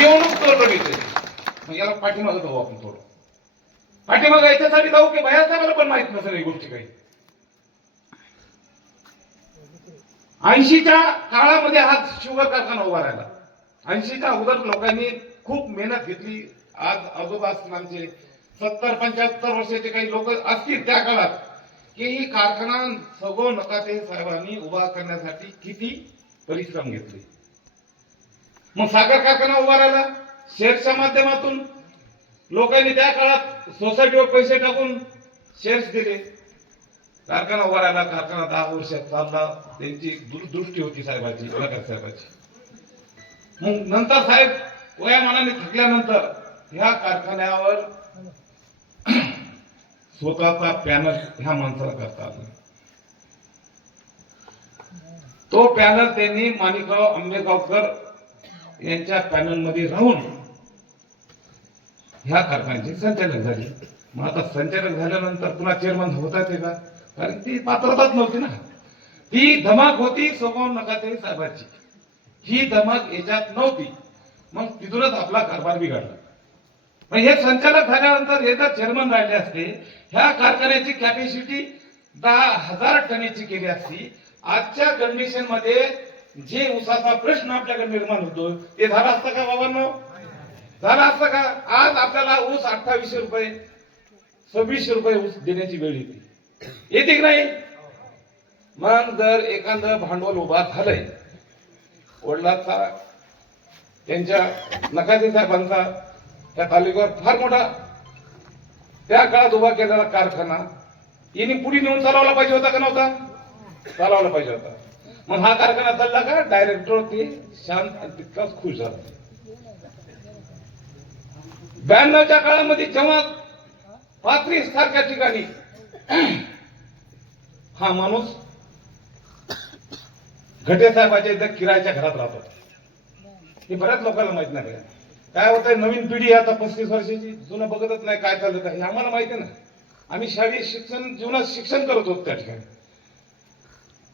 मिरवणूक तोडली मग याला पाठीमागं जाऊ आपण थोडं. पाठीमागं याच्यासाठी जाऊ की भैयासाहेबाला पण माहित नसेल ही गोष्टी काही. 80च्या काळामध्ये हा शुगर कारखाना उभा राहिला. 80च्या अगोदर लोकांनी खूप मेहनत घेतली. आज आजोबा असतील आमचे 70-75 वर्षाचे काही लोक असतील त्या काळात की ही कारखाना सगो नकाते साहेबांनी उभा करण्यासाठी किती परिश्रम घेतले. मग साखर कारखाना उभा राहिला शेअर्सच्या माध्यमातून. लोकांनी त्या काळात सोसायटीवर पैसे टाकून शेअर्स दिले. कारखाना उभा राहिला. कारखाना 10 वर्षात चालला. त्यांची दूरदृष्टी होती साहेबाची, प्रकाश साहेबाची. मग नंतर साहेब वयामानाने थकल्यानंतर ह्या कारखान्यावर स्वतःचा पॅनल ह्या माणसाला करता आला. तो पॅनल त्यांनी माणिकराव आंबेगावकर यांच्या पॅनल मध्ये राहून ह्या कारखान्याचे संचालक झाले. मग आता संचालक झाल्यानंतर पुन्हा चेअरमन होता येते का? कारण ती पात्रताच नव्हती ना. ती धमाक होती सोगोन नकाते साहेबांची. ही धमाक याच्यात नव्हती. मग तिथूनच आपला कारभार बिघडला. मग हे संचालक झाल्यानंतर हे जर चेअरमन राहिले असते ह्या कारखान्याची कॅपॅसिटी 10,000 टनाची केली असती. आजच्या कंडिशन मध्ये जे ऊसाचा प्रश्न आपल्याकडे निर्माण होतो ते झाला असता का बाबांनो? झाला असता का? आज आपल्याला ऊस 2800 रुपये 2600 रुपये ऊस देण्याची वेळ येते की नाही? मग जर एखादं भांडवल उभा झालंय वडिलांचा त्यांच्या नकाते साहेबांचा त्या तालुक्यावर फार मोठा त्या काळात उभा केलेला कारखाना यांनी पुढे नेऊन चालवला पाहिजे होता का नव्हता? चालवला पाहिजे होता. मग हा कारखाना चालला का? डायरेक्टर ते शांत तितकाच खुश झाला. 92च्या काळामध्ये जेव्हा पाथरी सारख्या ठिकाणी हा माणूस घटे साहेबाच्या इथं किरायाच्या घरात राहतो. हे बऱ्याच लोकांना माहित नाही. काय होतंय नवीन पिढी आता 35 वर्षाची जुनं बघतच नाही काय चाललं काय. आम्हाला माहिती आहे ना. आम्ही शालेय शिक्षण जीवनात शिक्षण करत होतो त्या ठिकाणी.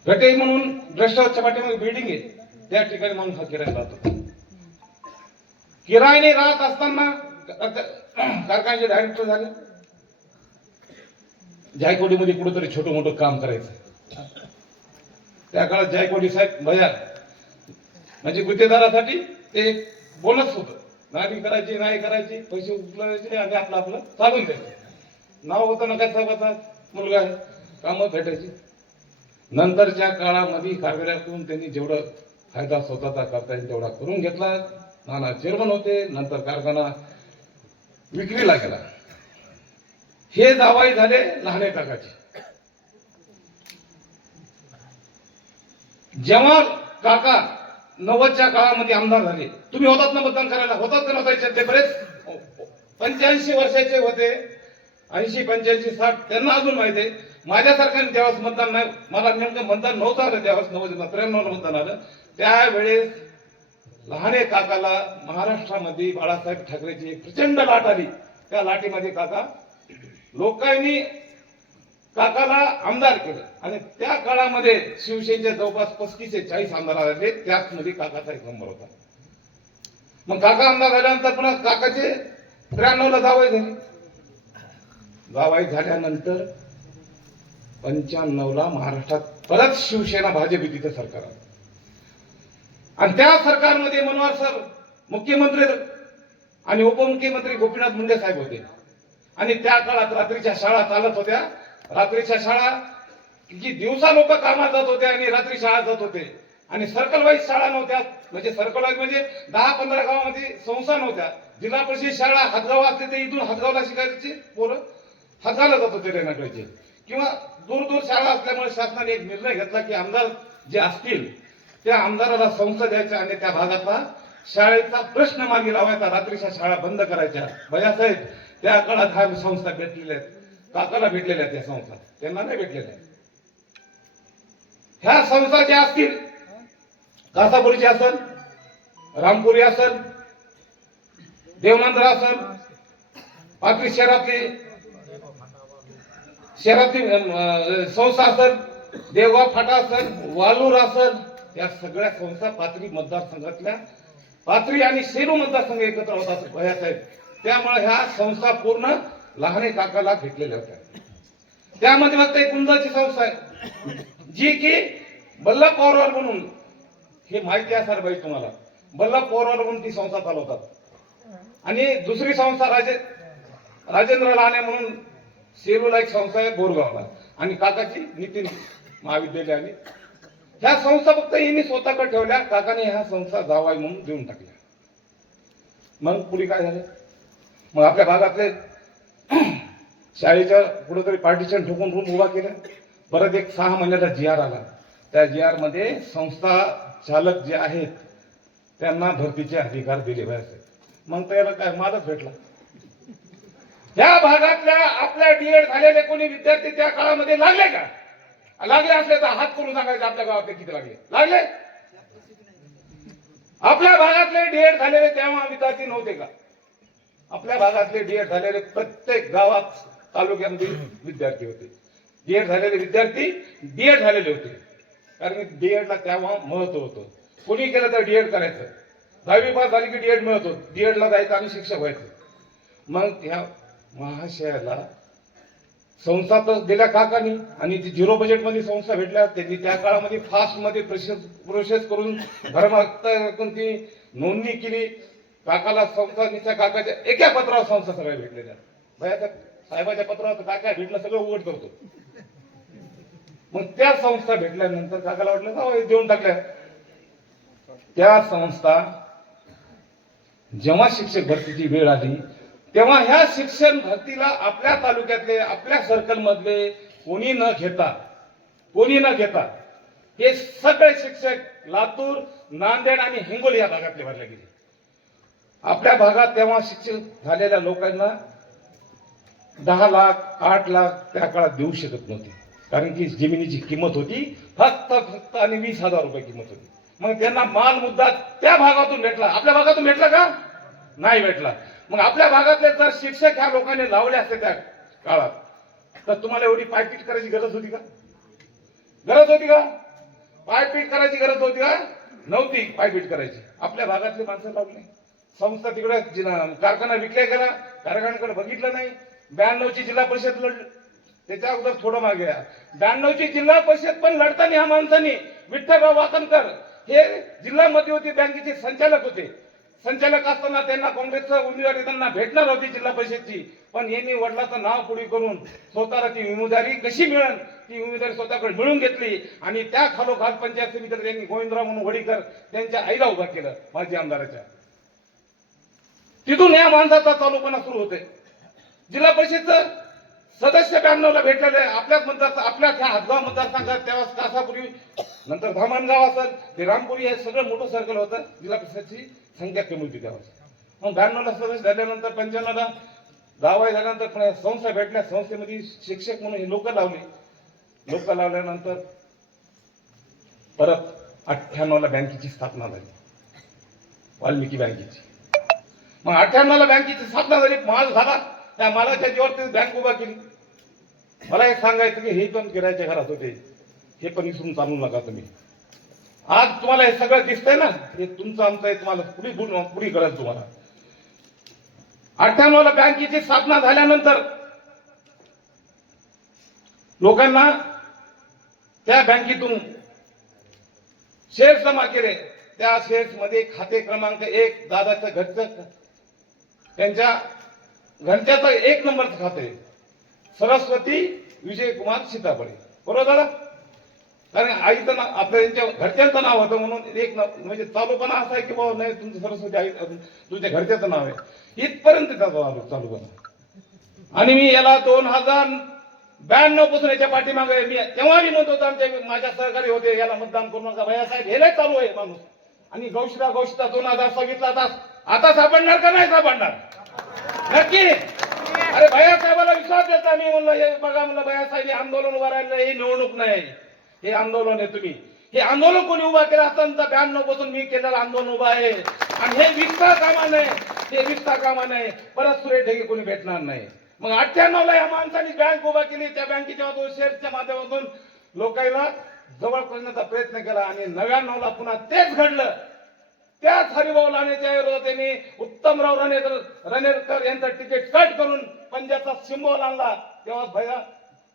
घटे म्हणून रेस्टॉरंटच्या पाठीमागे बिल्डिंग आहे त्या ठिकाणी माणूस हा किराया राहतो. किरायाने राहत असताना कारखान्याचे डायरेक्टर झाले. जायकवाडीमध्ये कुठेतरी छोटं मोठं काम करायचं. त्या काळात जायकवाडी साहेब भया म्हणजे गुत्तेदारासाठी ते बोनस होतं. नाही करायची नाही करायची पैसे उचलायचे आणि आपलं आपलं चालून द्यायचं. नाव होतं नका साहेबाचा मुलगा आहे कामं भेटायची. नंतरच्या काळामध्ये कारखान्यातून त्यांनी जेवढं फायदा स्वतःचा करता येईल तेवढा करून घेतला. नाना चेअरमन होते. नंतर कारखाना विक्रीला गेला. हे जावाई झाले लहाने काकाचे. जेव्हा काका 90च्या काळामध्ये आमदार झाले तुम्ही होतात ना मतदान करायला? होतात का नव्हता? ते बरेच 85 वर्षाचे होते. 80 85 60 त्यांना अजून माहिती आहे. माझ्यासारख्याने त्यावेळेस मतदान नाही. मला नेमकं मतदान नव्हतं आलं त्यावेळेस 93 मतदान आलं. त्यावेळेस लहाने काकाला महाराष्ट्रामध्ये बाळासाहेब ठाकरेची एक प्रचंड लाट आली. त्या लाटीमध्ये काका लोकांनी काकाला आमदार केलं आणि त्या काळामध्ये शिवसेनेचे जवळपास 35 ते 40 आमदार आले. त्याच मध्ये काकाचा एक नंबर होता. मग काका आमदार झाल्यानंतर पुन्हा काकाचे 93ला जावई झाले. जावई झाल्यानंतर 95ला महाराष्ट्रात परत शिवसेना भाजप युतीचं सरकार आलं आणि त्या सरकारमध्ये मनोहर सर मुख्यमंत्री आणि उपमुख्यमंत्री गोपीनाथ मुंडे साहेब होते. आणि त्या काळात रात्रीच्या शाळा चालत होत्या. रात्रीच्या शाळा जी दिवसा लोक कामात जात होते आणि रात्री शाळा जात होते आणि सर्कल वाईज शाळा नव्हत्या. म्हणजे सर्कल वाईज म्हणजे 10-15 गावामध्ये संस्था नव्हत्या. जिल्हा परिषद शाळा हातगाव असते ते इथून हातगावला शिकायची पोरं हातगावला जात होते रेणाकडचे किंवा दूर दूर शाळा असल्यामुळे शासनाने एक निर्णय घेतला की आमदार जे असतील त्या आमदाराला संस्था द्यायच्या आणि त्या भागातला शाळेचा प्रश्न मार्गी लावायचा. रात्रीच्या शाळा बंद करायच्या. भैयासाहेब त्या काळात ह्या संस्था भेटलेल्या आहेत. काकाला भेटलेल्या आहेत त्या संस्था. त्यांना नाही भेटलेल्या. ह्या संस्था ज्या असतील कासापुरीची असेल, रामपुरी असेल, देवनंद असेल, पाथरी शहरातली संस्था असेल, देवगाव फाटा असेल, वालूर असेल, या सगळ्या संस्था पाथरी मतदारसंघातल्या पाथरी आणि सेलू मतदारसंघ एकत्र होता भैयासाहेब. त्यामुळे ह्या संस्था पूर्ण लहाने काकाला घेतलेल्या होत्या. त्यामध्ये फक्त एक गुंजाची संस्था आहे जी की बल्लभ पवार म्हणून, हे माहिती असाल पाहिजे तुम्हाला, बल्लभ पवार म्हणून ती संस्था चालवतात. आणि दुसरी संस्था राजेंद्र लाने म्हणून सेलूला एक संस्था आहे बोरगावला, आणि काकाची नितीन महाविद्यालय. आणि ह्या संस्था फक्त यांनी स्वतःकडे ठेवल्या. काकाने ह्या संस्था जावाई म्हणून देऊन टाकल्या. मग पुढे काय झालं? मग आपल्या भागातले शाळेच्या कुठेतरी पार्टिशन ठोकून रूम उभा केला. परत एक 6 महिन्याचा GR आला. त्या GR मध्ये संस्था चालक जे आहेत त्यांना भरतीचे अधिकार दिले पाहिजे. मग त्याला काय मालच भेटला. या भागातल्या आपल्या D.Ed झालेले कोणी विद्यार्थी त्या काळामध्ये लागले का? लागले असले तर हात करून सांगायचे आपल्या गावातले किती लागले. आपल्या भागातले D.Ed झालेले तेव्हा विद्यार्थी नव्हते का? आपल्या भागातले D.Ed झालेले प्रत्येक गावात तालुक्यामध्ये विद्यार्थी होते. D.Ed झालेले विद्यार्थी D.Ed झालेले होते. कारण की D.Ed ला तेव्हा महत्व होतं. कोणी केलं तर D.Ed करायचं. 10वी पास झाली की D.Ed मिळत होतं. D.Ed ला जायचं आणि शिक्षक व्हायचं. मग ह्या महाशयाला संस्था तर दिल्या काकानी, आणि ती 0 बजेट मध्ये संस्था भेटल्या. त्यांनी त्या काळामध्ये फास्ट मध्ये प्रोसेस करून करून ती नोंदणी केली. काकाला संस्था काकाच्या एका पत्रावर संस्था सगळ्या भेटलेल्या. भैया साहेबाच्या पत्रावर काय काय भेटलं सगळं उघड करतो. मग त्या संस्था भेटल्यानंतर काकाला वाटलं देऊन टाकल्या. त्या संस्था जेव्हा शिक्षक भरतीची वेळ आली तेव्हा ह्या शिक्षण भरतीला आपल्या तालुक्यातले आपल्या सर्कल मधले कोणी न घेता हे सगळे शिक्षक लातूर, नांदेड आणि हिंगोली या भागातले भरले गेले. आपल्या भागात तेव्हा शिक्षक झालेल्या लोकांना 10 लाख 8 लाख त्या काळात देऊ शकत नव्हते. कारण की जमिनीची किंमत होती फक्त आणि 20,000 रुपये किंमत होती. मग त्यांना माल मुद्दा त्या भागातून भेटला. आपल्या भागातून भेटला का? नाही भेटला. मग आपल्या भागातले जर शिक्षक ह्या लोकांनी लावले असते त्या काळात तर तुम्हाला एवढी पायपीट करायची गरज होती का? पायपीट करायची गरज होती का? नव्हती पायपीट करायची. आपल्या भागातले माणसं लावले. संस्था तिकडे कारखाना विकल्या गेला. कारखान्याकडे बघितलं नाही. 92ची जिल्हा परिषद लढली. त्याच्या अगोदर थोडं मागे 92ची जिल्हा परिषद पण लढताना ह्या माणसांनी विठ्ठलराव वाकणकर हे जिल्हा मध्यवर्ती बँकेचे संचालक होते. संचालक असताना त्यांना काँग्रेसचा उमेदवारी त्यांना भेटणार होती जिल्हा परिषदची, पण यांनी वडिलाचं नाव पुढे करून स्वतःला ती उमेदवारी कशी मिळेल ती उमेदवारी स्वतःकडे मिळवून घेतली. आणि त्या खालोखाल पंचायत समितीत त्यांनी गोविंदराव म्हणून वडीकर त्यांच्या आईला उभा केलं माजी आमदाराच्या. तिथून या माणसाचा चालूपणा सुरू होते. जिल्हा परिषदचं सदस्य 92ला भेटलेले आपल्याच ह्या हदगाव मतदारसंघात तेव्हा कासापुरी नंतर धामणगाव असेल ते रामपुरी हे सगळं मोठं सर्कल होतं. जिल्हा परिषदची संख्या कमी होती तेव्हा. मग 92ला सदस्य झाल्यानंतर 95ला दावा झाल्यानंतर संस्था भेटल्या. संस्थेमध्ये शिक्षक म्हणून हे लोक लावल्यानंतर परत 98ला बँकेची स्थापना झाली, वाल्मिकी बँकेची. मग 98ला बँकेची स्थापना झाली. माल झाला. त्या मालाच्या जीवावर बँक उभा केली. मला हे सांगायचं की हे पण किरायाच्या घरात होते, हे पण विसरून चालू नका तुम्ही. आज तुम्हाला हे सगळं दिसतंय ना, हे तुमचं आमचं आहे. तुम्हाला पुढे कळेल तुम्हाला. 98ला बँकेची स्थापना झाल्यानंतर लोकांना त्या बँकेतून शेअर्स जमा केले. त्या शेअर्स मध्ये खाते क्रमांक 1 दादाचं घरचं त्यांच्या घरच्याचं 1 नंबरचं खाते सरस्वती विजयकुमार सीतापळे. बरोबर दादा? कारण आईचं नाव आपल्या त्यांच्या घरच्यांचं नाव होतं म्हणून एक म्हणजे चालूपणा असा आहे की बाबा नाही तुमचं सरस्वती आई तुमच्या घरच्याचं नाव आहे इथपर्यंत चालूपणा. आणि मी याला 2092 पासून याच्या पाठीमागे मी तेव्हा मी म्हणत होतो माझ्या सहकारी होते याला मतदान करू नका भैयासाहेब हे लय चालू आहे माणूस. आणि गौशीला 2026ला आता सापडणार का नाही सापडणार? नक्की. अरे भैयासाहेबाला विश्वास देता मी म्हणलं हे बघा म्हणलं भैयासाहेब आंदोलन उभा राहिलं हे निवडणूक नाही हे आंदोलन आहे. तुम्ही हे आंदोलन कोणी उभा केलं असताना 92 पासून मी केलेलं आंदोलन उभा आहे. आणि हे विकता कामा नये परत सुरे ठेके कोणी भेटणार नाही. मग 98ला या माणसाने बँक उभा केली. त्या बँकेच्या शेअरच्या माध्यमातून लोकांना जवळ करण्याचा प्रयत्न केला. आणि 99ला पुन्हा तेच घडलं. त्याच हरिभाऊ लानेच्या विरोधात त्यांनी उत्तमराव रणेरकर यांचं तिकीट कट करून पंजाचा सिंबॉल आणला. तेव्हा भैया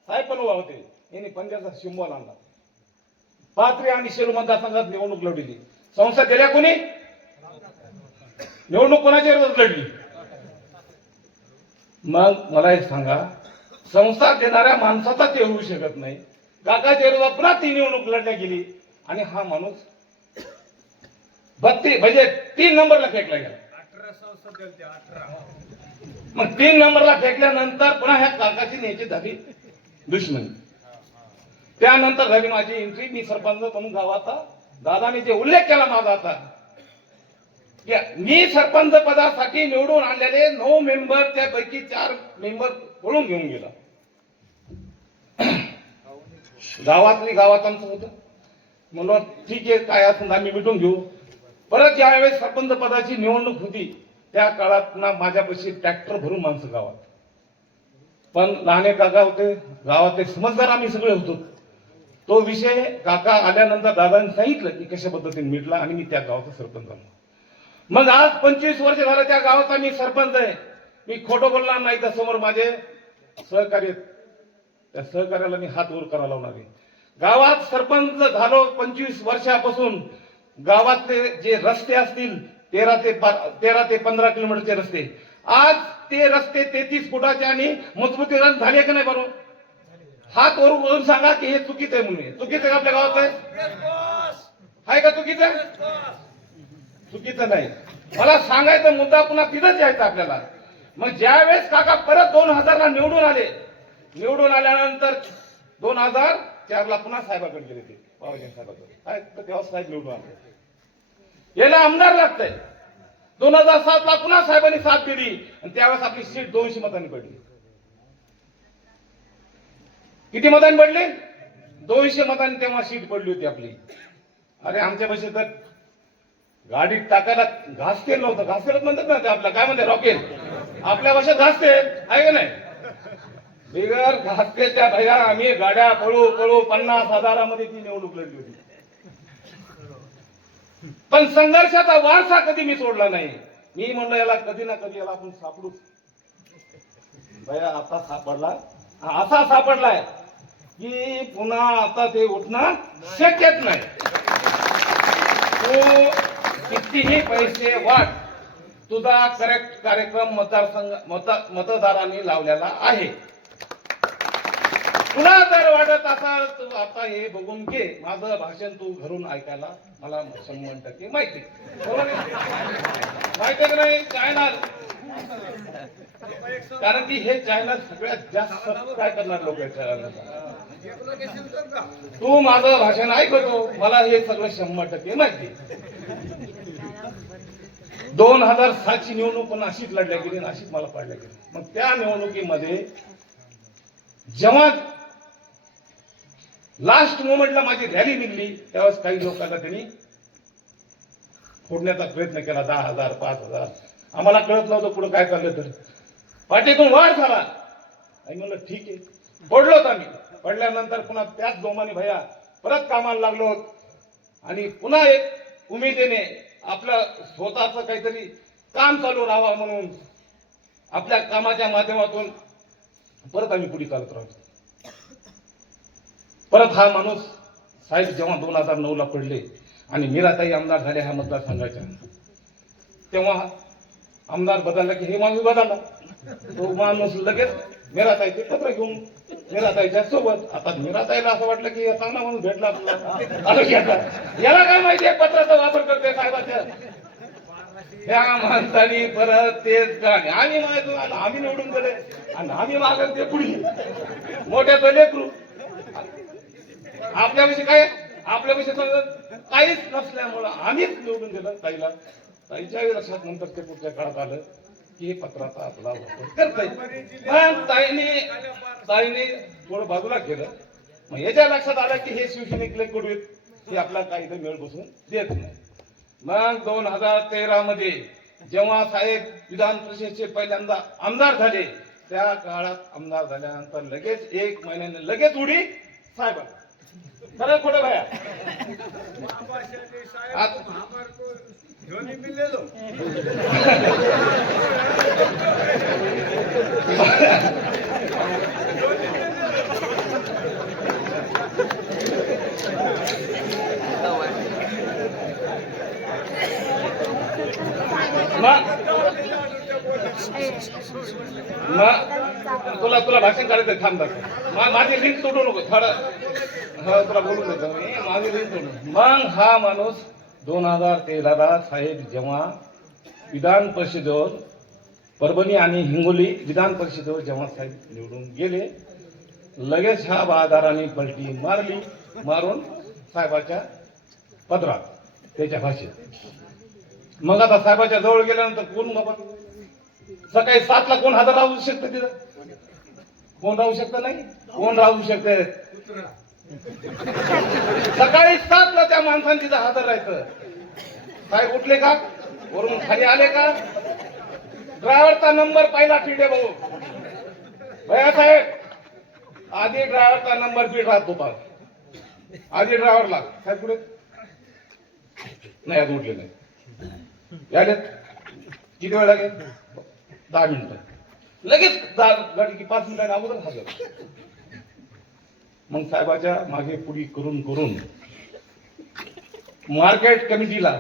साहेब पण उभा होते. यांनी पंजाचा सिंबॉल आणला. पाथरी आणि शेलू मतदारसंघात निवडणूक लढवली. संसद गेल्या कोणी निवडणूक कोणाच्या विरोधात लढली? मग मला हे सांगा, संसद देणाऱ्या माणसाचा ते होऊ शकत नाही. काकाच्या विरोधात पुन्हा ती निवडणूक लढल्या गेली आणि हा माणूस 32 म्हणजे 3 नंबरला फेकला गेला. 18 संसद गेलते 18. मग 3 नंबरला फेकल्यानंतर पुन्हा ह्या काकाची न्यायची झाली दुश्मनी. त्यानंतर झाली माझी एंट्री. मी सरपंच म्हणून गावाचा दादाने जे उल्लेख केला माझा आता, मी सरपंच पदासाठी निवडून आणलेले 9 मेंबर त्यापैकी 4 मेंबर पळून घेऊन गेला. गावात आमचं होतं. म्हणून ठीक आहे, काय असं आम्ही मिटून घेऊ. परत ज्यावेळेस सरपंच पदाची निवडणूक होती त्या काळात ना माझ्यापाशी ट्रॅक्टर भरून माणसं गावात. पण लहाने काका होते गावातले, समजदार आम्ही सगळे होतो. तो विषय काका आल्यानंतर दादांनी सांगितलं की कशा पद्धतीने मिटला आणि मी त्या गावाचा सरपंच झालो. मग आज 25 वर्ष झालं त्या गावाचा मी सरपंच आहे. मी खोटं बोलणार नाही. त्या समोर माझे सहकार्य, त्या सहकार्याला मी हात वर करायला लावणार आहे. गावात सरपंच झालो 25 वर्षापासून. गावातले जे रस्ते असतील 13 ते 15 किलोमीटरचे रस्ते, आज ते रस्ते 33 फुटाचे आणि मजबूतीकरण झाले का नाही? बरोबर, हात वर करून सांगा की हे चुकीचं आहे म्हणून. चुकीचं आहे आपल्या गावात आहे का? चुकीचं चुकीचं नाही. मला सांगायचा मुद्दा पुन्हा तिथंच यायचा आपल्याला. मग ज्यावेळेस काका परत 2000 ला निवडून आले, निवडून आल्यानंतर 2004 ला पुन्हा साहेबाकडे गेले ते बाबाजी साहेबाकडे. काय तर तेव्हा साहेब निवडून आले. याला आमदार लागतंय. 2007 ला पुन्हा साहेबांनी साथ दिली आणि त्यावेळेस आपली सीट 200 मतांनी पडली. किती मतांनी पडली? 200 मतांनी तेव्हा सीट पडली होती आपली. अरे आमच्या पैसे तर गाडीत टाकायला घास तेल नव्हतं. घास तेलच म्हणतात ना ते, आपलं काय म्हणते रॉकेल. आपल्या भाषेत घास तेल आहे का नाही? बिगर घासतेच्या भैया आम्ही गाड्या पळू 50,000मध्ये ती निवडणूक लढली होती. पण संघर्षाचा वारसा कधी मी सोडला नाही. मी म्हणलं याला कधी ना कधी याला आपण सापडू. भैया आता सापडला, असा सापडलाय की पुन्हा आता ते उठणं शक्यच नाही. तू कितीही पैसे वाट, तुझा करेक्ट कार्यक्रम मतदारांनी लावलेला आहे. तुला जर वाटत असाल तू आता हे बघून घे. माझं भाषण तू घरून ऐकायला मला 100% माहिती. माहिती का नाही? चॅनल, कारण की हे चॅनल सगळ्यात जास्त सबस्क्राईब करणार लोक आहेत. तू माझं भाषण ऐकतो, मला हे सगळं 100% माहिती. 2007 ची निवडणूक पण नाशिक लढल्या गेली, नाशिक मला पाडल्या गेली. मग त्या निवडणुकीमध्ये जेव्हा लास्ट मोमेंटला माझी रॅली निघली त्यावेळेस काही लोकांना त्यांनी फोडण्याचा प्रयत्न केला. 10,000 5,000. आम्हाला कळत नव्हतं पुढे काय चाललं. तर पाठीतून वाढ झाला आणि म्हणलं ठीक आहे, पडलो होतो आम्ही. पडल्यानंतर पुन्हा त्याच जोमाने भैया परत कामाला लागलो आणि पुन्हा एक उमेदीने आपलं स्वतःच काहीतरी काम चालू राहावं म्हणून आपल्या कामाच्या माध्यमातून परत आम्ही पुढे चालत राहतो. परत हा माणूस साहेब जेव्हा 2009 ला पडले आणि मीराताई आमदार झाल्या ह्या मतदारसंघाच्या, तेव्हा आमदार बदलला की हे माणूस बदलला. तो माणूस लगेच मीराताईचे पत्र घेऊन मीराताईच्या सोबत. आता मीराताईला असं वाटलं की चांगला माणूस भेटला आपल्याला. याला काय माहिती आहे पत्राचा वापर करते साहेबाच्या. त्या माणसाने परत तेच गाणे आम्ही माहिती, आम्ही निवडून गेले आणि आम्ही मागत ते पुढे मोठ्याचं लेकरू. आपल्याविषयी काय, आपल्याविषयी काहीच नसल्यामुळं आम्हीच निवडून दिलं ताईला. ताईच्याही लक्षात नंतर ते पुढच्या काळात आलं की हे पत्राचा आपला वापर करता येईल. पण ताईने थोडं बाजूला केलं. मग याच्या लक्षात आलं की हे शिवसेनेकडे कडू हे आपला काही मेळ बसून देत नाही. मग 2013 मध्ये जेव्हा साहेब विधान परिषदेचे पहिल्यांदा आमदार झाले, त्या काळात आमदार झाल्यानंतर लगेच 1 महिन्याने लगेच उडी साहेबांना. खरं खोटं भया? झोली भी ले लो. तुला तुला भाषण करायचं थांब माझी लिंक तोडू नको थोडं तुला बोलून देतो मी माझी लिंक तोडू. मग हा माणूस 2013 साहेब जेव्हा विधान परिषदेवर परभणी आणि हिंगोली विधान परिषदेवर जेव्हा साहेब निवडून गेले लगेच ह्या बाजाराने पलटी मारून साहेबाच्या पदरात त्याच्या भाषेत. मग आता साहेबाच्या जवळ गेल्यानंतर कोण बाबा सकाळी 7ला कोण हजर राहू शकतं तिथं? कोण राहू शकतं? नाही कोण राहू शकते? सकाळी 7ला त्या माणसाने तिथं हजर राहायचं. साहेब उठले का? वरून खाली आले का? ड्रायव्हरचा नंबर पहिला फिटे भाऊ भैया साहेब आधी ड्रायव्हरचा नंबर फिट राहत होता. आधी ड्रायव्हरला साहेब पुढे नाही आज उठले नाही याले किती वेळ लागेल? 10 मिनिटं लगेच गाडी की 5 मिनिटांनी अगोदर हजर. मग साहेबाच्या मागे पुढी करून मार्केट कमिटीला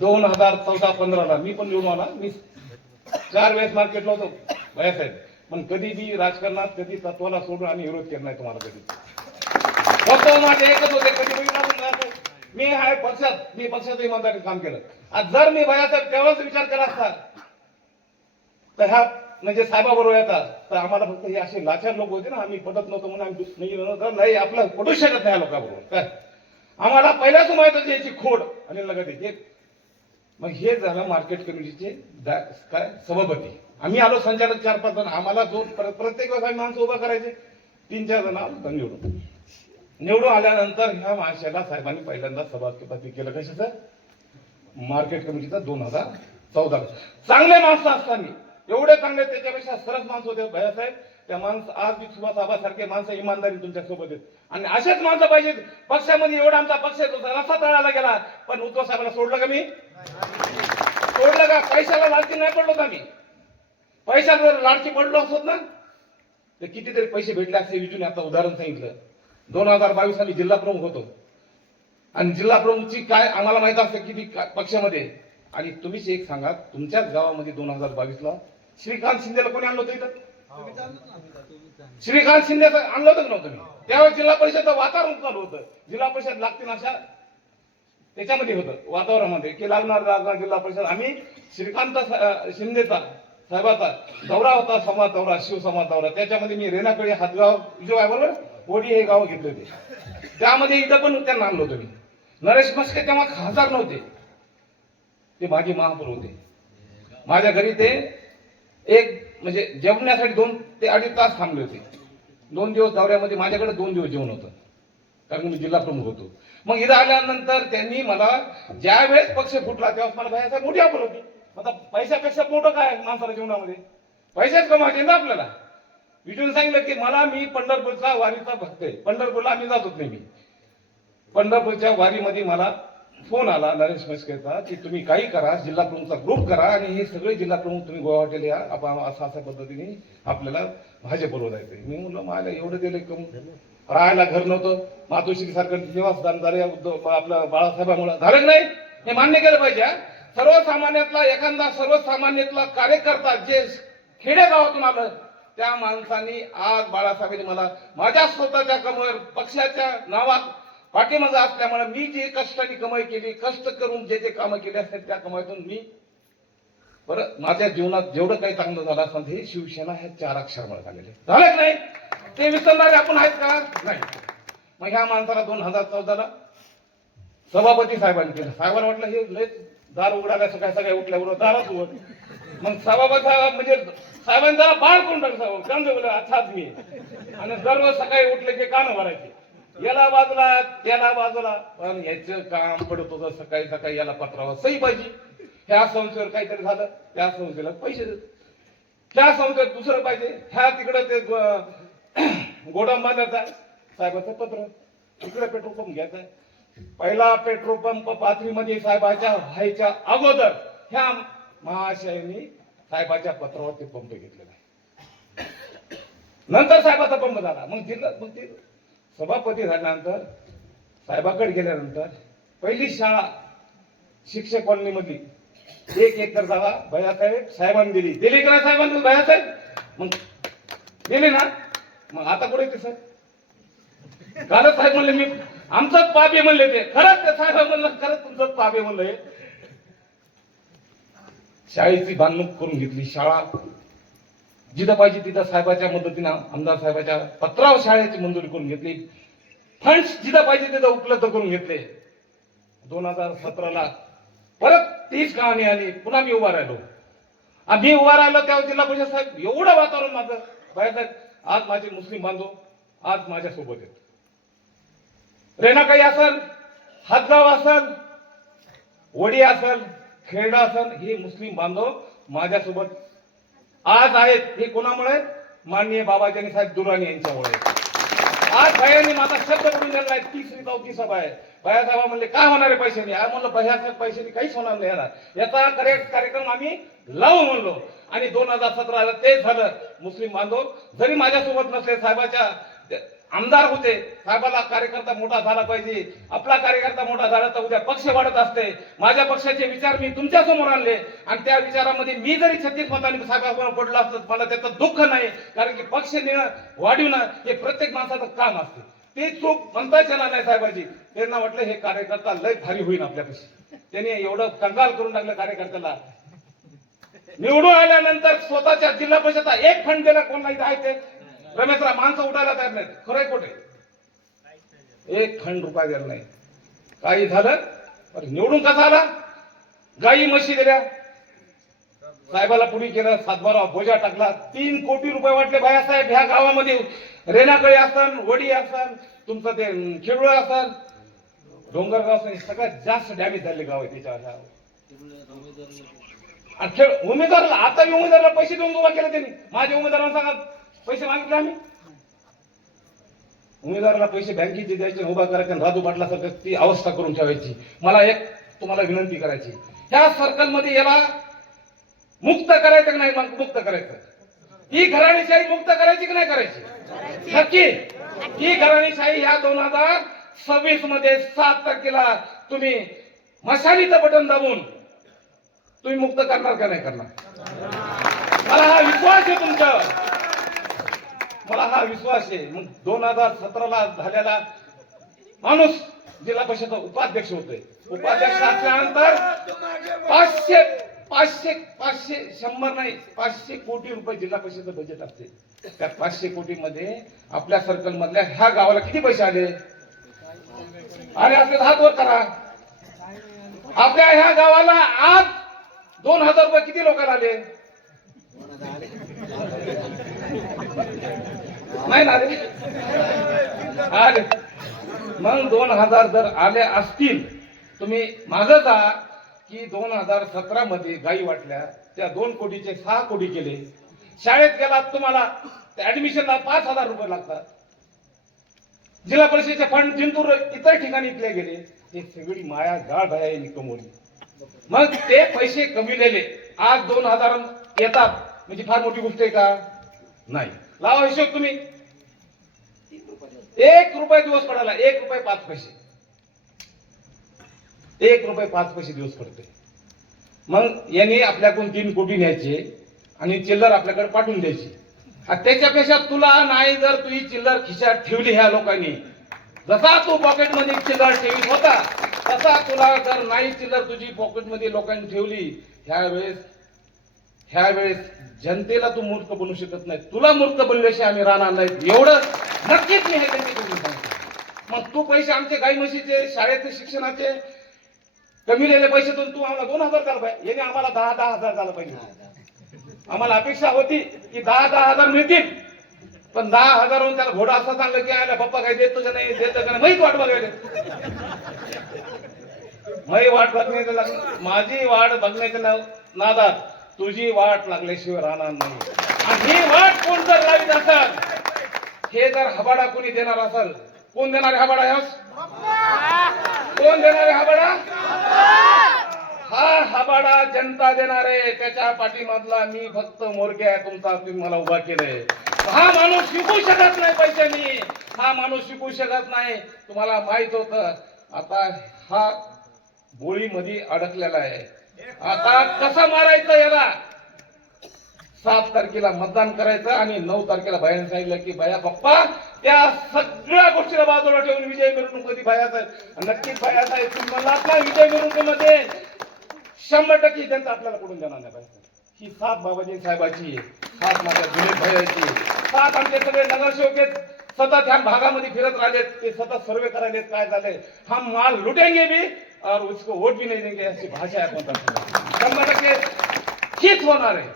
2014-15ला मी पण निवडून आला. मी 4 वेळेस मार्केटला होतो भैयासाहेब. पण कधी बी राजकारणात कधी तत्वाला सोडून आणि विरोध केला नाही तुम्हाला कधी. फक्त माझे एकच होते कधी मी आहे पक्षात मी पक्षाचं इमानदारी काम केलं. आज जर मी भैयासाहेब तेव्हाच विचार केला असता तर ह्या म्हणजे साहेबाबरोबर येतात तर आम्हाला फक्त हे असे लाचार लोक होते ना आम्ही पटत नव्हतो म्हणून आम्ही नाही आपलं पटू शकत नाही लोकांबरोबर काय आम्हाला पहिल्याच माहित होती याची खोड आणि लगत हे. मग हे झालं मार्केट कमिटीचे काय सभापती. आम्ही आलो संचालक 4-5 जण आम्हाला जो प्रत्येक वेळेस आम्ही माणसं उभा करायचे 3-4 जण आलो निवडून आल्यानंतर ह्या माणसाला साहेबांनी पहिल्यांदा सभापती केलं. कशाचं? मार्केट कमिटीचा 2014. चांगले माणसं असताना एवढे चांगले त्याच्यापेक्षा सरस माणसं होते भैयासाहेब. त्या माणसं आज बी सुभाष आबासारखे माणसं इमानदारी तुमच्या सोबत आहेत आणि असेच माणसं पाहिजेत पक्षामध्ये. एवढा आमचा पक्ष रस्ता तळाला गेला पण उद्धव साहेबांना सोडलं का? मी सोडलं का? पैशाला लालची नाही पडलो का? मी पैशाला जर लालची पडलो असत ना तर कितीतरी पैसे भेटले असते. विजून आता उदाहरण सांगितलं 2022 साली जिल्हा प्रमुख होतो आणि जिल्हा प्रमुखची काय आम्हाला माहित असतं किती पक्षामध्ये. आणि तुम्हीच एक सांगा तुमच्याच गावामध्ये 2022ला श्रीकांत शिंदेला कोणी आणलं होतं इथं? श्रीकांत शिंदे आणलं होतं नव्हतं मी. त्यावेळेस जिल्हा परिषदचं वातावरण चालू होतं. जिल्हा परिषद लागतील अशा त्याच्यामध्ये होतं वातावरणामध्ये की लागणार जिल्हा परिषद. आम्ही श्रीकांत शिंदेचा साहेबाचा दौरा होता संवाद दौरा शिवसंवाद दौरा. त्याच्यामध्ये मी रेणाकडे हातगाव जो आहे बरोबर ओडी हे गाव घेतले होते. त्यामध्ये इथं पण त्यांना आणलं होतं मी. नरेश मस्के तेव्हा खासदार नव्हते ते माझे महापौर होते. माझ्या घरी ते एक म्हणजे जेवण्यासाठी 2 ते 2.5 तास थांबले होते. 2 दिवस दौऱ्यामध्ये माझ्याकडे 2 दिवस जेवण होतं कारण मी जिल्हा प्रमुख होतो. मग इथं आल्यानंतर त्यांनी मला ज्या वेळेस पक्ष फुटला तेव्हा मला भैयासाहेब मोठी ऑफर होती. आता पैशापेक्षा मोठं काय माणसाच्या जीवनामध्ये? पैसेच कमायचे ना आपल्याला. विजून सांगितलं की मी पंढरपूरचा वारीचा भक्त आहे. पंढरपूरला आम्ही जातच नाही. मी पंढरपूरच्या वारीमध्ये मला फोन आला नरेश मस्केचा की तुम्ही काही करा जिल्हा प्रमुखचा ग्रुप करा आणि हे सगळे जिल्हा प्रमुख तुम्ही गुवाहाटीला या आपण अशा पद्धतीने आपल्याला भाजपवर जायचंय. मी म्हणलं मला एवढं दिले कम राहायला घर नव्हतं. मातोश्री सारखं निवासस्थान झालं आपलं बाळासाहेबांमुळे झालं नाही हे मान्य केलं पाहिजे. सर्वसामान्यातला एखादा सर्वसामान्यातला कार्यकर्ता जे खेडेगावातून आलं त्या माणसांनी आज बाळासाहेबांनी मला माझ्या स्वतःच्या कमर पक्षाच्या नावात पाठीमागे असल्यामुळे मी जी कष्टाची कमाई केली कष्ट करून जे जे कामं केले असतात त्या कमाईतून मी बरं माझ्या जीवनात जेवढं काही चांगलं झालं असं हे शिवसेना ह्या 4 अक्षरामुळे झालेले झालेच नाही. ते विसरणारे आपण आहेत का? नाही. मग ह्या माणसाला 2014ला सभापती साहेबांनी केलं. साहेबांना वाटलं हे लय दार उघडायला सगळ्या उठल्याबरोबर दारच उघड. मग सभापती साहेब म्हणजे साहेबांनी जरा बाहेर कोण टाकलं समजलं अर्थात मी आणि दररोज सकाळी उठले की कानं भरायचे याला बाजूला त्याला बाजूला. पण याचं काम पडत होतं सकाळी सकाळी याला पत्रावर सही पाहिजे. ह्या संस्थेवर काहीतरी झालं त्या संस्थेला पैसे देत. त्या संस्थेत दुसरं पाहिजे ह्या तिकडे ते गोडाऊन बांधायचा साहेबाचं पत्र इकडे पेट्रोल पंप घ्यायचा पहिला पेट्रोल पंप पाथरीमध्ये साहेबाच्या व्हायच्या अगोदर ह्या महाशयांनी साहेबाच्या पत्रावर ते पंप घेतलेला आहे. नंतर साहेबाचा पंप झाला. मग ते सभापती झाल्यानंतर साहेबाकडे गेल्यानंतर पहिली शाळा शिक्षक कॉलनी मधली 1 एकर जागा भैयासाहेब साहेबांनी दिली का साहेबांनी भैयासाहेब? मग दिली ना. मग आता कुठे ते सर कालच साहेब म्हणले मी आमचंच पाप आहे म्हणले. ते खरंच ते साहेब म्हणलं खरंच तुमचंच पाप आहे म्हणलं. शाळेची बांधणूक करून घेतली. शाळा जिथं पाहिजे तिथं साहेबाच्या मदतीनं आमदार साहेबाच्या पत्रावर शाळेची मंजुरी करून घेतली. फंड्स जिथं पाहिजे तिथं उपलब्ध करून घेतले. 2017ला परत तीच कहाणी आली. पुन्हा मी उभा राहिलो. मी उभा राहिलो तेव्हा जिल्हा परिषद साहेब एवढं वातावरण माझं बाहेर आज माझे मुस्लिम बांधव आज माझ्या सोबत आहेत. रेणाकाई असल, हातगाव असल, वडी असल, खेरडा असल, हे मुस्लिम बांधव माझ्यासोबत आज आहेत. हे कोणामुळे? माननीय बाबाजानी साहेब दुराणी यांच्यामुळे. आज भैयानी माझा शब्द करून दिला आहे. 3री-4थी सभा आहे. भैयासाहेब म्हणले काय होणार आहे पैशाने? म्हणलं भैयासाहेब पैशाने काहीच होणार नाही येणार. याचा कार्यक्रम आम्ही लावू म्हणलो आणि 2017ला तेच झालं. मुस्लिम बांधव जरी माझ्यासोबत नसले साहेबाच्या आमदार होते. साहेबाला कार्यकर्ता मोठा झाला पाहिजे. आपला कार्यकर्ता मोठा झाला तर उद्या पक्ष वाढत असते. माझ्या पक्षाचे विचार मी तुमच्या समोर आणले आणि त्या विचारामध्ये मी जरी 36 मतांनी साहेबांवर पडलो असतो मला त्याचं दुःख नाही. कारण की पक्ष वाढवणं हे प्रत्येक माणसाचं काम असते. ते चूक म्हणताच येणार नाही साहेबाची. त्यांना वाटलं हे कार्यकर्ता लय भारी होईल आपल्यापाशी. त्यांनी एवढं कंगाल करून टाकलं कार्यकर्त्याला. निवडून आल्यानंतर स्वतःच्या जिल्हा परिषदचा एक फंड दिला कोणाला इथं आहे ते रमेशराव माणसं उठायला तयार नाहीत. खरंय खोटे? 1 फंड रुपया दिला नाही. काही झालं निवडून कसा आला? गाई म्हशी दिल्या साहेबाला पुढे केलं. 7-12 बोजा टाकला. 3 कोटी रुपये वाटले भैयासाहेब ह्या गावामध्ये. रेणाकळी असन, वडी असन, तुमचं ते खेळूळ असन, डोंगरगाव असन, सगळ्यात जास्त डॅमेज झाले गाव आहे त्याच्या. उमेदवाराला आता उमेदवाराला पैसे देऊन उभा केला त्यांनी. माझ्या उमेदवारांना सांगा पैसे मागितले आम्ही. उमेदवाराला पैसे बँकेचे द्यायचे उभा करायचे आणि राजू पाटला सगळं ती अवस्था करून ठेवायची. मला एक तुम्हाला विनंती करायची ह्या सर्कल मध्ये याला मुक्त करायचं की नाही? मुक्त करायचं. ही घराणेशाही मुक्त करायची की नाही करायची? नक्की. ही घराणेशाही ह्या 2026 मध्ये 7% तुम्ही मशालीचं बटन दाबून तुम्ही मुक्त करणार का नाही करणार? मला हा विश्वास आहे तुमचा. मला हा विश्वास आहे. मग 2017ला झालेला माणूस जिल्हा परिषद उपाध्यक्ष होतोय. उपाध्यक्ष असल्यानंतर 500 कोटी रुपये जिल्हा परिषदेचं बजेट असते. त्या 500 कोटी मध्ये आपल्या सर्कल मधल्या ह्या गावाला किती पैसे आले? आणि आपले हात वर करा. आपल्या ह्या गावाला आज 2000 रुपये किती लोकांना आले? नाही ना रे आले. मग 2000 जर आले असतील तुम्ही मागं जा की 2017 मध्ये गायी वाटल्या त्या 2 कोटीचे 6 कोटी केले. शाळेत गेलात तुम्हाला ऍडमिशनला 5000 रुपये लागतात. जिल्हा परिषदेचे फंड जिंतूर इतर ठिकाणी इथले गेले. हे सगळी माया गाळ भयाने कमवली. मग ते पैसे कमविलेले आज 2000 येतात म्हणजे फार मोठी गोष्ट आहे का? नाही. लावा हिशोब तुम्ही. 1 रुपये दिवस पडायला 1 रुपये 5 पैसे. 1 रुपये 5 पैसे दिवस पडते. मग यांनी आपल्याकडून 3 कोटी न्यायचे आणि चिल्लर आपल्याकडे पाठवून द्यायची. त्याच्यापेक्षा तुला नाही जर तू ही चिल्लर खिशात ठेवली ह्या लोकांनी, जसा तू पॉकेटमध्ये चिल्लर ठेवीत होता तसा तुला जर नाही चिल्लर तुझी पॉकेटमध्ये लोकांनी ठेवली ह्यावेळेस जनतेला तू मूर्ख बनवू शकत नाही. तुला मूर्ख बनल्याशिवाय आम्ही राहणार नाही एवढं नक्कीच मी हे त्यांच्याकडून सांगतो. मग तू पैसे आमचे गाई म्हशीचे शाळेचे शिक्षणाचे कमीलेले पैसे तू आम्हाला 2000 झाला पाहिजे. याने आम्हाला 10,000 झालं पाहिजे. आम्हाला अपेक्षा होती की 10,000 मिळतील. पण 10,000 होऊन त्याला घोडा असं सांगलं की आला पप्पा काही देतो का नाही देतो का नाही माहीत वाट बघायला. माझी वाट बघण्याच्या माझी वाट बघण्याच्या नादात तुझी वाट लागल्याशिवाय राहणार नाही. आणि ही वाट कोण जर लावित असेल हे जर हबाडा कोणी देणार असेल कोण देणार हबाडा? कोण देणार आहे हाबाडा? हा हाबाडा जनता देणार आहे. त्याच्या पाठीमागला मी फक्त मोरक्या आहे तुमचा, तुम्ही मला उभा केलंय. हा माणूस शिकू शकत नाही पैशानी, हा माणूस शिकू शकत नाही. तुम्हाला माहित होतं. आता हा गोळीमध्ये अडकलेला आहे. आता कसं मारायचं याला? 7 तारखेला मतदान करायचं आणि 9 तारखेला बायाने सांगितलं की बाया पप्पा त्या सगळ्या गोष्टीला बाजूला ठेवून विजय मिरवणुकीमध्ये बायाचा नक्कीच बायाचा आहे. तुम्ही म्हणलात ना विजय मिरवणुकीमध्ये 100% जनता आपल्याला कडून देणार नाही पाहिजे. ही 7 बाबाजी साहेबाची, 7 माझ्या दिलीप भाईची, 7 आमचे सगळे नगरसेवक आहेत. सतत ह्या भागामध्ये फिरत राहिलेत, ते सतत सर्वे करायलेत काय झालंय. हम माल लुटेंगे भी और उसको वोट भी नहीं देंगे अशी भाषा आहे आपण 100% हीच होणार आहे.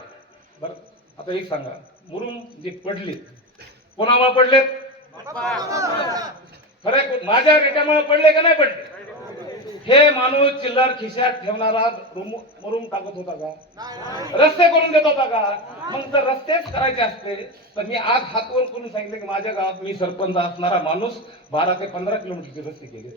बरं आता एक सांगा, मुरुम जे पडले कोणामुळे पडलेत? खरं माझ्या रेट्यामुळे पडले का नाही पडले? हे माणूस चिल्लर खिशात ठेवणारा मुरुम टाकत होता का? रस्ते करून देत होता का? मग जर रस्तेच करायचे असते तर मी आज हात वर करून सांगितले की माझ्या गावात मी सरपंच असणारा माणूस 12 ते 15 किलोमीटरचे रस्ते केले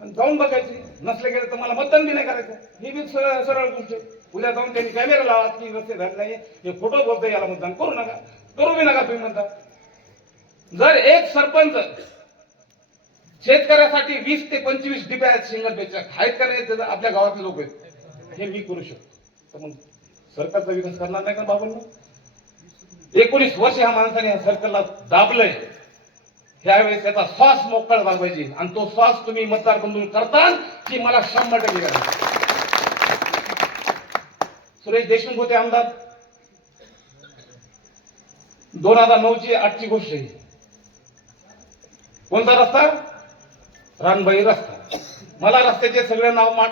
आणि जाऊन बघायचे. नसले गेले तर मला मतदान बी नाही करायचं. ही बी सरळ गोष्ट. उद्या जाऊन त्यांनी कॅमेरा लावा की रस्ते झाले नाही, हे खोटं बोलतोय, याला मतदान करू नका, करू बी नका तुम्ही म्हणता. जर एक सरपंच शेतकऱ्यासाठी 20 ते 25 डिब्या आहेत सिंगल पेजच्या आहेत का नाही, आपल्या गावातले लोक आहेत, हे मी करू शकतो. तर मग सरकारचा विकास करणार नाही का बाबांना? 19 वर्ष ह्या माणसाने ह्या सरकारला दाबलंय. त्यावेळेस त्याचा श्वास मोकळा झाला पाहिजे आणि तो श्वास तुम्ही मतदार बंधून करता की मला 100% करायचं. सुरेश देशमुख होते आमदार. 2009ची 8ची गोष्ट आहे. कोणता रस्ता? रानबाई रस्ता. मला रस्त्याचे सगळे नाव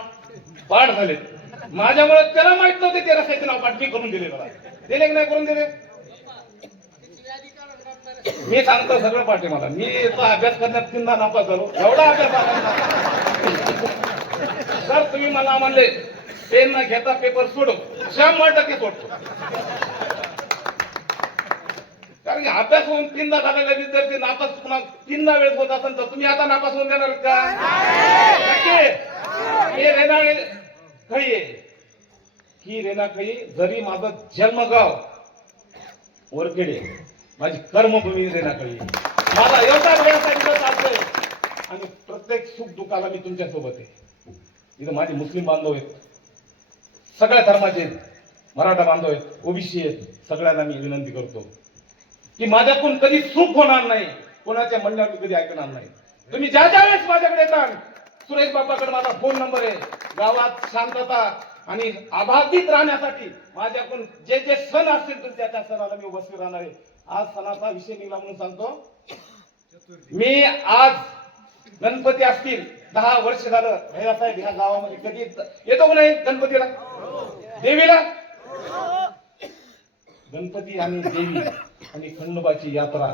पाठ झाले. माझ्यामुळे त्याला माहित नव्हते ते रस्त्याचे नाव पाठ मी करून दिले. मला दिले की नाही करून दिले? मी सांगतो सगळं पाठ आहे मला. मी अभ्यास करण्यात 3दा नापास झालो. एवढा अभ्यास जर तुम्ही मला म्हणले पेन न घेता पेपर सोडव, 100% सोडतो. कारण की अभ्यास होऊन 3दा झालेला विद्यार्थी नापास पुन्हा 3दा वेळेस होत असेल तर तुम्ही आता नापास होऊन देणार का? हे रेणाळे खळी आहे. ही रेणाखळी जरी माझं जन्मगाव वरखेडे, माझी कर्मभूमी रेणाखळी, माझा एवढा व्यवसाय चालतोय आणि प्रत्येक सुख दुःखाला मी तुमच्या सोबत आहे. इथं माझे मुस्लिम बांधव आहेत, सगळ्या धर्माचे आहेत, मराठा बांधव आहेत, ओबीसी आहेत. सगळ्यांना मी विनंती करतो की माझ्याकडून कधी चूक होणार नाही, कोणाच्या म्हणण्यावर मी कधी ऐकणार नाही. तुम्ही ज्या ज्या वेळेस माझ्याकडे येतात, सुरेश बाबाकडे माझा फोन नंबर आहे. गावात शांतता आणि अबाधित राहण्यासाठी माझ्याकडून जे जे सण असतील तर त्या सणाला मी उपस्थित राहणार आहे. आज सणाचा विषय निघाला म्हणून सांगतो. मी आज गणपती असतील 10 वर्ष झालं भैया साहेब ह्या गावामध्ये कधी येतो का नाही गणपतीला? देवीला गणपती आणि देवी आणि खंडोबाची यात्रा.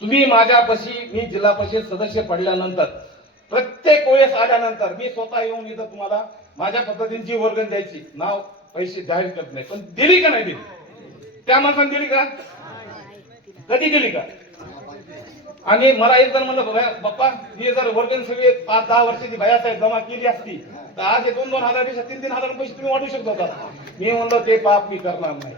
तुम्ही माझ्यापाशी, मी जिल्हा परिषद सदस्य पडल्यानंतर प्रत्येक वेळेस आल्यानंतर मी स्वतः येऊन इथं तुम्हाला माझ्या पद्धतीची वर्गण द्यायची. नाव पैसे जाहीर करत नाही, पण दिली का नाही दिली? त्या माणसाने दिली का? कधी दिली का? आणि मला एक जण म्हणलं बाप्पा ही जर वर्गण सगळी 5-10 वर्षाची भैयासाहेब जमा केली असती तर आज हे 2-2 हजार पेक्षा 3-3 हजार पैसे तुम्ही वाटू शकतो होता. मी म्हणलं ते पाप मी करणार नाही.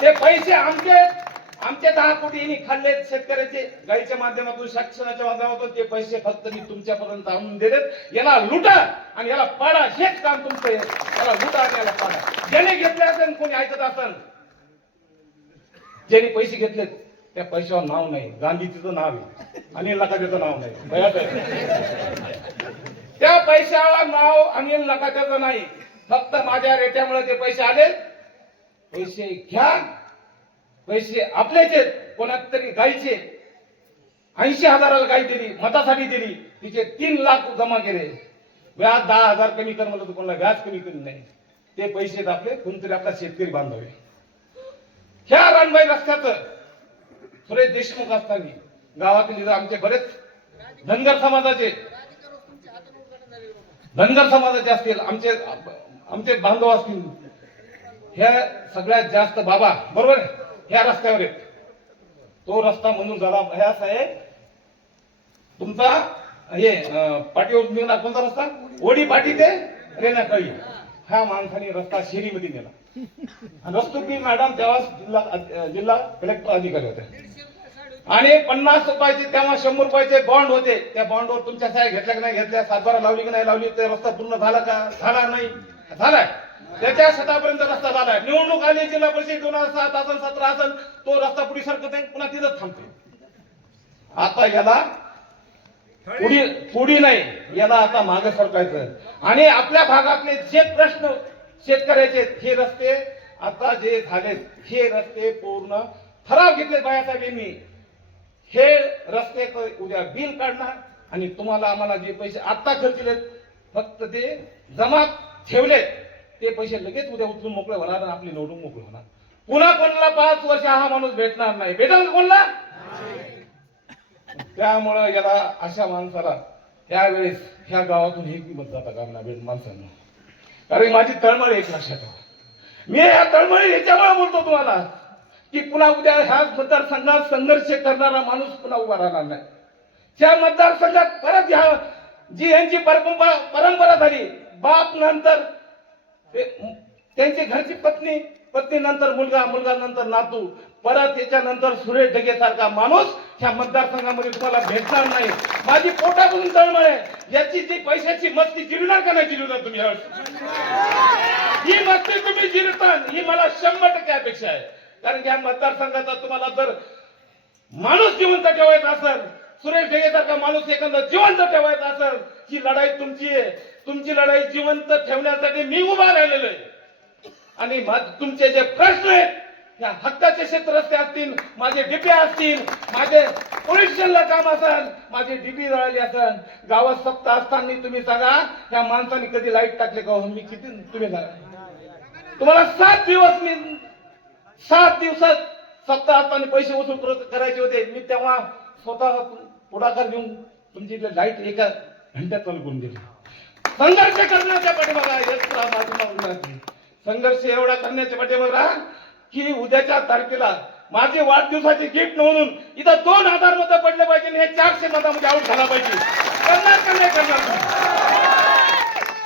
ते पैसे आमचे 10 कोटी यांनी खाल्लेत शेतकऱ्याचे गाईच्या माध्यमातून, शासनाच्या माध्यमातून. ते पैसे फक्त मी तुमच्यापर्यंत आणून देत. याला लुटा आणि याला पाडा, हेच काम तुमचं आहे. याला लुटा आणि याला पाडा. ज्याने घेतले असेल, कोणी ऐकत असेल, ज्यांनी पैसे घेतलेत त्या पैशावर नाव नाही. गांधीजीचं नाव आहे, अनिल नकातेचं नाव नाही. त्या पैशावर नाव अनिल नकातेचं नाही. फक्त माझ्या रेट्यामुळे ते पैसे आले. पैसे घ्या, पैसे आपलेच आहेत. कोणात तरी गायचे 80,000ला गाय दिली, मतासाठी दिली, तिचे 3 लाख जमा केले. व्याज 10,000 कमी कर म्हणलं तर कोणाला व्याज कमी केलं नाही. ते पैसे आपले कोणतरी आपला शेतकरी बांधव आहे. ह्या रानबाई रस्त्याचं सुरेश देशमुख असताना गावातील आमचे बरेच धनगर समाजाचे असतील, आमचे बांधव असतील, ह्या सगळ्यात जास्त बाबा बरोबर ह्या रस्त्यावर आहेत. तो रस्ता मंजूर झाला. ह्या साहेब तुमचा हे पाठीवर निघाला कोणता रस्ता ओडी पाठी ते रेणाकळी ह्या माणसाने रस्ता शेरीमध्ये नेला आणि रस्तोगी मॅडम तेव्हा जिल्हा कलेक्टर अधिकारी होते आणि 50 रुपयाचे तेव्हा 100 रुपयाचे बॉन्ड होते त्या बॉन्डवर तुमच्या साह्या घेतल्या की नाही घेतल्या सातबारा लावली की नाही लावली ते रस्ता पूर्ण झाला का झाला नाही झालाय त्याच्या शतापर्यंत रस्ता झालाय निवडणूक आली जिल्हा परिषद 2007 असेल 17 असेल तो रस्ता पुढे सरकत आहे पुन्हा तिथंच थांबते आता याला पुढी नाही याला आता मागे सरकायचं आणि आपल्या भागातले जे प्रश्न शेतकऱ्याचे हे रस्ते आता जे झालेत हे रस्ते पूर्ण ठराव घेतले बायासाहेबांनी हे रस्ते उद्या बिल काढणार आणि तुम्हाला आम्हाला जे पैसे आता खर्चलेत फक्त ते जमा ठेवलेत ते पैसे लगेच उद्या उचलून मोकळे होणार आणि आपली निवडणूक मोकळी होणार पुन्हा कोणाला 5 वर्ष हा माणूस भेटणार नाही भेटेल कोणाला त्यामुळं याला अशा माणसाला त्यावेळेस ह्या गावातून हे किंमत जाता कामना भेट माणसांना कारण माझी तळमळ एक लक्षात ठेवा मी या तळमळी याच्यामुळे बोलतो तुम्हाला की पुन्हा उद्या ह्या मतदारसंघात संघर्ष करणारा माणूस पुन्हा उभा राहणार नाही त्या मतदारसंघात परत ह्या जी यांची परंपरा झाली बाप नंतर त्यांची घरची पत्नी पत्नी नंतर मुलगा मुलगा नंतर नातू परत याच्यानंतर सुरेश ढगे सारखा माणूस ह्या मतदारसंघामध्ये तुम्हाला भेटणार नाही माझी पोटापासून तळमळ आहे याची जी पैशाची मस्ती जिरणार का नाही जिरणार तुम्ही ही मस्ती तुम्ही जिरता ही मला 100% अपेक्षा आहे कारण की ह्या मतदारसंघाचा तुम्हाला जर माणूस जिवंत ठेवायचा असेल सुरेश ढगे सारखा माणूस एखादा जिवंत ठेवायचा असेल ही लढाई तुमची आहे तुमची लढाई जिवंत ठेवण्यासाठी मी उभा राहिलेलो आहे आणि तुमचे जे प्रश्न आहेत या हक्काचे क्षेत्र रस्ते असतील माझे डीपी असतील माझे पोलीस स्टेशनला काम असेल माझे डीपी जळाली असेल गावात सप्ताह असताना तुम्ही सांगा या माणसाने कधी लाईट टाकले का मी किती तुम्ही सांगा तुम्हाला 7 दिवस मी 7 दिवसात सप्ताह असताना पैसे वसूल करायचे होते मी तेव्हा स्वतः पुढाकार घेऊन तुमची लाईट एका घंट्यात चालू करून दिली संघर्ष करण्याच्या पाठीमागा संघर्ष एवढा करण्याच्या पाठीमागा की उद्याच्या तारखेला माझे वाढदिवसाची गिफ्ट म्हणून इथं 2000 मतं पडले पाहिजे आणि हे 400 मतामध्ये आऊट झाला पाहिजे करणार का नाही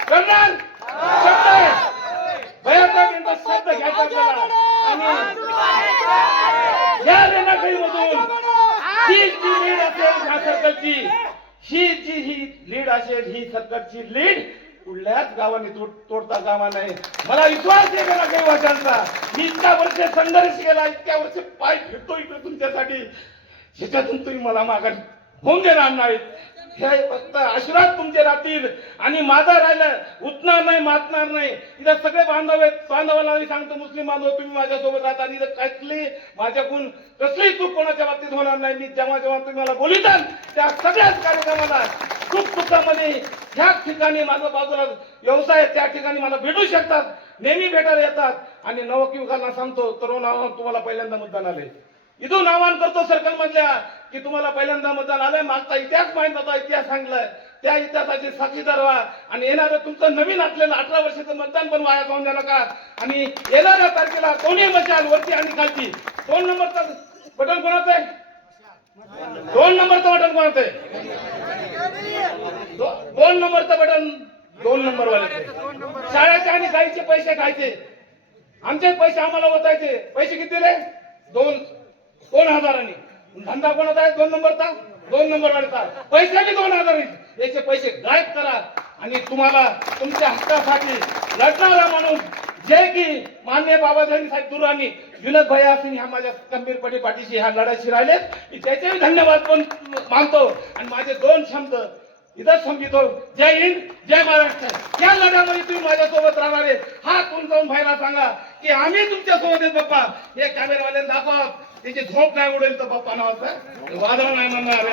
करणार भयासाहेबांचा शब्द घ्यायचा आणि या रेणाकळीमधून ही जी लीड असेल ह्या सर्कलची ही लीड असेल ही सर्कलची लीड कुठल्याच गावाने तोडता कामा नाही मला विश्वास आहे मला काही वाचांचा मी इतक्या वर्ष संघर्ष केला इतक्या वर्ष पाय फिरतो इकडे तुमच्यासाठी ह्याच्यातून तुम्ही मला माघार होऊन देणार नाहीत हे फक्त आशीर्वाद तुमचे राहतील आणि माझा राहिलं उठणार नाही मातणार नाही इथं सगळे बांधव आहेत बांधवाला मी सांगतो मुस्लिम बांधव तुम्ही माझ्यासोबत राहता आणि इथं कसली माझ्याकडून कसलीही चूक कोणाच्या बाबतीत होणार नाही मी जेव्हा तुम्ही मला बोलिताल त्या सगळ्याच कार्यक्रमाला सुखदुःखामध्ये ह्याच ठिकाणी माझा बाजूला व्यवसाय त्या ठिकाणी मला भेटू शकतात नेहमी भेटायला येतात आणि नवयुवकांना सांगतो तरुण तुम्हाला पहिल्यांदा मतदान आले इथून आवाहन करतो सर्कल मधल्या की तुम्हाला पहिल्यांदा मतदान आलंय मागचा इतिहास माहित होता इतिहास सांगलाय त्या इतिहासाचे साक्षीदार व्हा आणि येणारं तुमचं नवीन असलेलं 18 वर्षाचं मतदान पण वाया जाऊन द्या नका आणि येणाऱ्या तारखेला दोन्ही मशाल वरती आणि खालची 2 नंबरचं बटन कोणाचं आहे 2 नंबरचं बटन कोणाचं आहे 2 नंबरचं बटन 2 नंबर वाले शाळेचे आणि गाईचे पैसे खायचे आमचे पैसे आम्हाला ओतायचे पैसे किती दिले 2,000 धंदा कोणाचा आहे 2 नंबरचा 2 नंबर वाढता पैसे बी 2,000 याचे पैसे गायब करा आणि तुम्हाला तुमच्या हक्कासाठी लढणारा माणूस जे की मान्य बाबासाहेब दुराणी विनोद भैया असून ह्या माझ्या खंबीरपणे पाठीशी ह्या लढाशी राहिलेत मी त्याचेही धन्यवाद पण मानतो आणि माझे 2 शब्द इथंच संपितो जय हिंद जय महाराष्ट्र या लढ्यामध्ये तुम्ही माझ्यासोबत राहणारे हात उंचावून भाईला सांगा की आम्ही तुमच्या सोबत आहेत बाप्पा हे कॅमेरावाल्यांना दाखवा त्याची झोप नाही उडेल तर बाप्पा नावाचा वादळ नाही म्हणणार